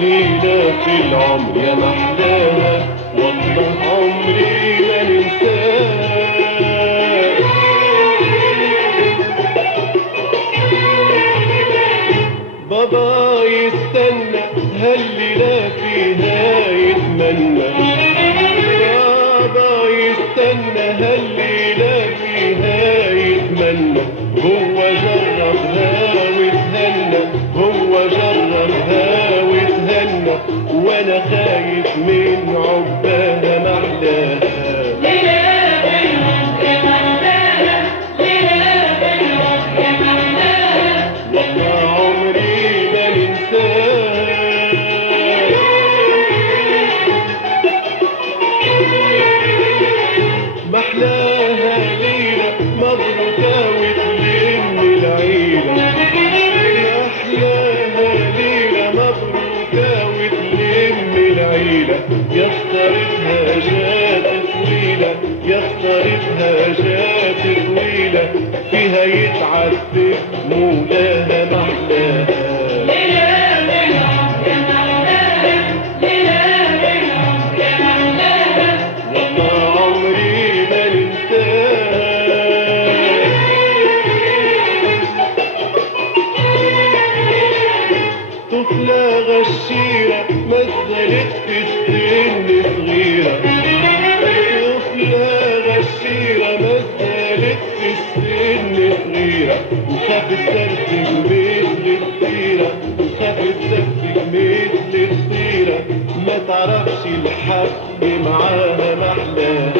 ليلة في العمر يا محلاها، والله عمري ما ننساها. بابا يستنى هالليلة فيها يتمنى، بابا يستنى هالليلة فيها يتمنى. هو جربها وتهنى، هو جربها وتهنى، وانا خايف من عقباها محلاها. محلاها ليلة مبروكة وتلم العيلة، محلاها ليلة مبروكة وتلم العيلة. يا خسارتها جات طويلة، يا خسارتها جات طويلة، فيها يتعذب مولاها محلاها. طفلة غشيرة مثلت في السن صغيرة، طفلة غشيرة مثلت في السن صغيرة، وخافت تسرسج مثل الطيرة، وخافت تسرسج مثل الطيرة، ما تعرفش الحق معاها محلاها.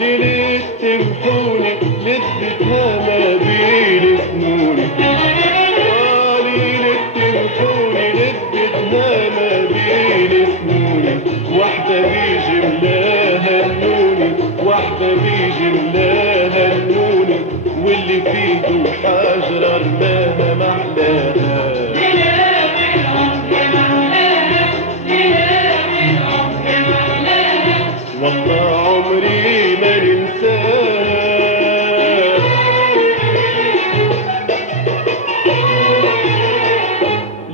ليلة تمحوني لذتها ما بين سنوني، ليلة تمحوني لذتها ما بين سنوني. واحدة بيجي ملاها النوني، واحدة بيجي ملاها النوني، واللي في ايده حجرة رماها محلاها. والله عمري ما ننساه.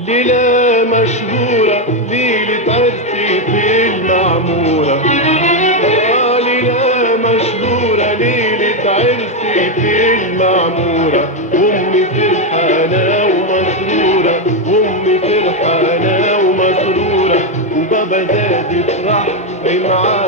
ليلة مشهورة ليلة عرسي في المعمورة، ليلة مشهورة ليلة عرسي في المعمورة. وامي فرحانة ومسرورة، وامي فرحانة ومسرورة، وبابا زاد يفرح معاها.